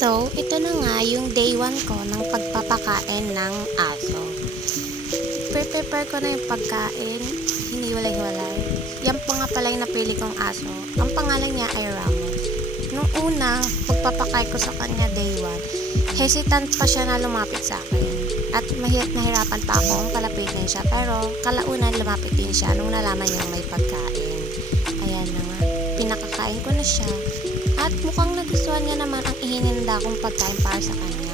So, ito na nga yung day 1 ko ng pagpapakain ng aso. Prepare ko na yung pagkain, hiniwalay-hiwalay. Yan pa nga pala yung napili kong aso. Ang pangalan niya ay Ramos. Nung una, pagpapakain ko sa kanya day 1, hesitant pa siya na lumapit sa akin. At nahirapan pa akong palapitin siya. Pero kalaunan lumapit din siya nung nalaman niya may pagkain. Ayan na nga, pinakakain ko na siya. At mukhang nagustuhan niya naman ang ihininda kong pagkain para sa kanya.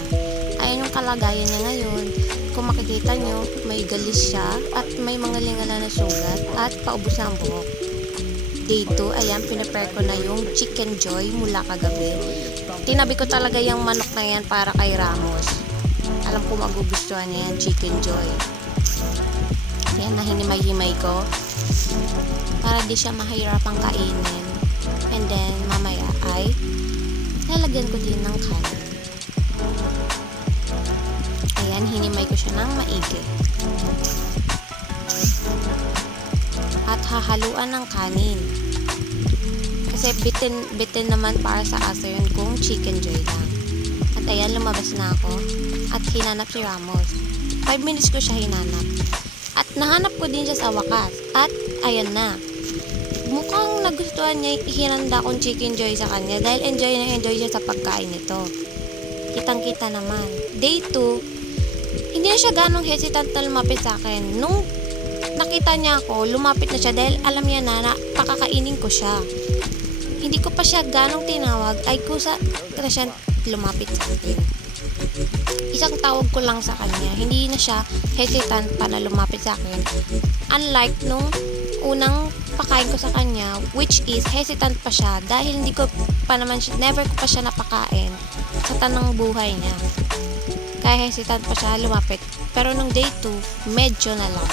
Ayan yung kalagayan niya ngayon. Kung makikita nyo, may galis siya at may mga lingala na sugat at paubos na ang buhok. Day 2, ayan, pinapare ko na yung Chicken Joy mula kagabi. Tinabi ko talaga yung manok na yan para kay Ramos. Alam ko magugustuhan niya yan, Chicken Joy. Ayan, nahinimay-himay ko para di siya mahirapang kainin. And then, mamaya ay lalagyan ko din ng kanin. Ayan, hinimay ko siya ng maigi. At hahaluan ng kanin. Kasi bitin naman para sa aso yun kung Chicken Joy lang. At ayan, lumabas na ako. At hinanap si Ramos. 5 minutes ko siya hinanap. At nahanap ko din siya sa wakas. At ayan na. Mukhang nagustuhan niya yung hinanda kong Chicken Joy sa kanya dahil enjoy siya sa pagkain nito. Kitang-kita naman. Day 2, hindi na siya ganong hesitant na lumapit sa akin. Nung nakita niya ako, lumapit na siya dahil alam niya na pakakainin ko siya. Hindi ko pa siya ganong tinawag ay kusa na siya lumapit sa akin. Isang tawag ko lang sa kanya, hindi na siya hesitant pa na lumapit sa akin. Unlike nung unang pakain ko sa kanya, which is hesitant pa siya dahil hindi ko pa naman siya, never ko pa siya napakain sa tanang buhay niya. Kaya hesitant pa siya lumapit. Pero nung day 2, medyo na lang.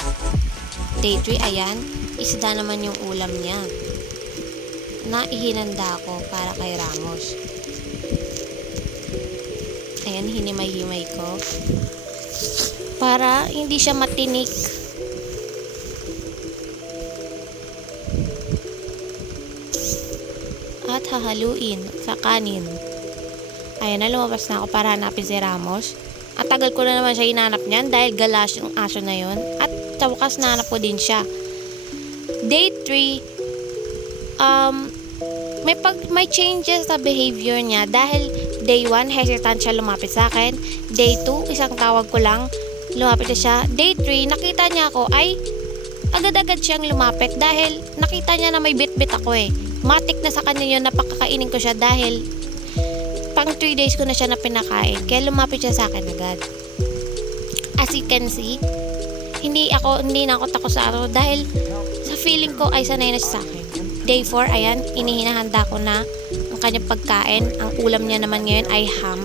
Day 3, ayan, isda naman yung ulam niya na ihinanda ko para kay Ramos. Ayan, hinimay-himay ko para hindi siya matinik. At hahaluin sa kanin. Ayan na, lumabas na ako para hanapin si Ramos. At tagal ko na naman siya hinanap niyan dahil galas yung aso na yun. At sa wakas nahanap ko din siya. Day 3, may changes sa behavior niya dahil day 1, hesitant siya lumapit sa akin. Day 2, isang tawag ko lang, lumapit na siya. Day 3, nakita niya ako ay agad-agad siyang lumapit dahil nakita niya na may bit-bit ako eh. Matik na sa kanya yun, napakakainin ko siya dahil pang 3 days ko na siya na pinakain. Kaya lumapit siya sa akin agad. As you can see, hindi na ako takot sa araw dahil sa feeling ko ay sanay na siya sa akin. Day 4, ayan, inihinahanda ko na ang kanyang pagkain. Ang ulam niya naman ngayon ay ham.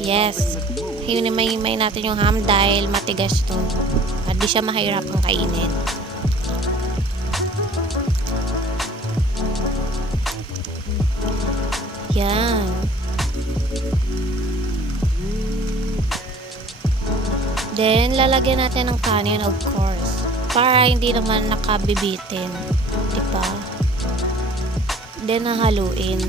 Yes, hinimay natin yung ham dahil matigas to. At di siya mahirapang kainin. Yan. Then, lalagyan natin ng kanin, of course. Para hindi naman nakabibitin. Diba? Then, hahaluin.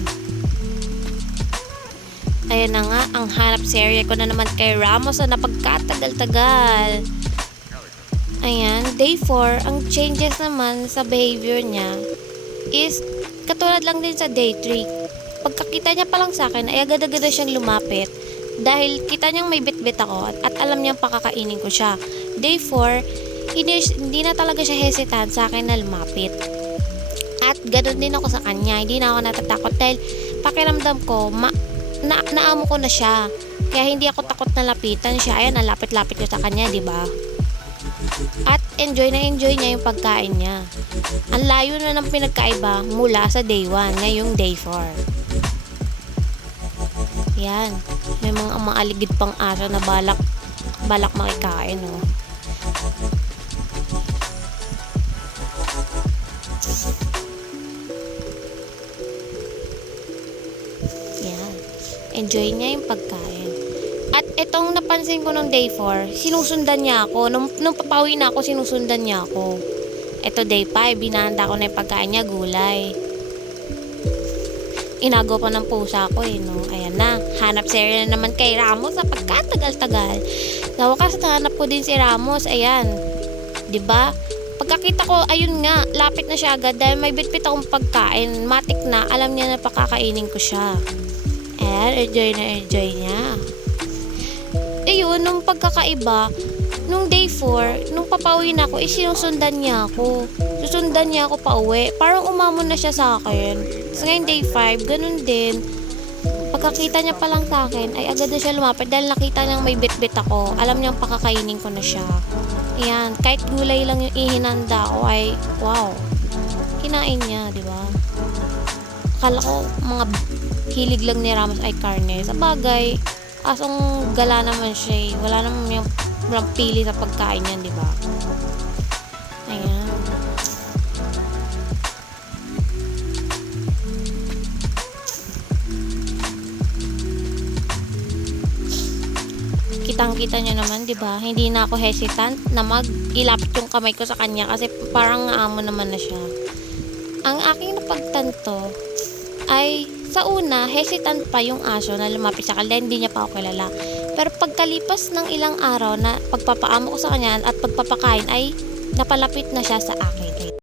Ayan na nga, ang hanap serye ko na naman kay Ramos na napagkatagal-tagal. Ayan, day 4, ang changes naman sa behavior niya is katulad lang din sa day 3. Pagkakita niya pa lang sa akin ay agad-agad na siyang lumapit dahil kita niyang may bit-bit ako at alam niyang pakakainin ko siya. Day 4, hindi na talaga siya hesitant sa akin na lumapit. At ganoon din ako sa kanya, hindi na ako natatakot dahil pakiramdam ko naamo ko na siya. Kaya hindi ako takot na lapitan siya. Ayan, nalapit-lapit ko sa kanya, di ba? At enjoy niya yung pagkain niya. Ang layo na ng pinagkaiba mula sa day 1 ngayong day 4. Yan, may mga maaligid pang aso na balak makikain, oh. Yan, enjoy niya yung pagkain. At itong napansin ko nung day 4, sinusundan niya ako. Nung papawi na ako, sinusundan niya ako. Ito day 5, binahanda ko na yung pagkain niya, gulay. Inago pa ng pusa ko eh, no? Ayan na, hanap Sarah na naman kay Ramos sa pagkatagal-tagal. Sa wakas, hanap ko din si Ramos, ayan. 'Di ba? Pagkakita ko, ayun nga, lapit na siya agad dahil may bitbit akong pagkain. Matik na, alam niya na pakakainin ko siya. Ayan, enjoy niya. Ayun, nung pagkakaiba, nung day 4, nung papauwi na ako, sinusundan niya ako. Susundan niya ako pauwi. Parang umamon na siya sa akin. So ngayon day 5, ganun din. Pagkakita niya pa lang sa akin, ay agad na siya lumapit dahil nakita niyang may bitbit ako. Alam niyang pakakainin ko na siya. Ayan, kahit gulay lang yung ihinanda ko ay, wow, kinain niya, di ba? Akala ko mga hilig lang ni Ramos ay karne. Sa bagay, asong gala naman siya eh. Wala naman yung walang pili sa pagkain yan, di ba? Ayan. Kitang-kita nyo naman, di ba? Hindi na ako hesitant na mag-ilapit yung kamay ko sa kanya kasi parang naamo naman na siya. Ang aking napagtanto ay sa una, hesitant pa yung aso na lumapit sa kanya, hindi niya pa ako kilala. Pero pagkalipas ng ilang araw na pagpapaamo ko sa kanya at pagpapakain ay napalapit na siya sa akin.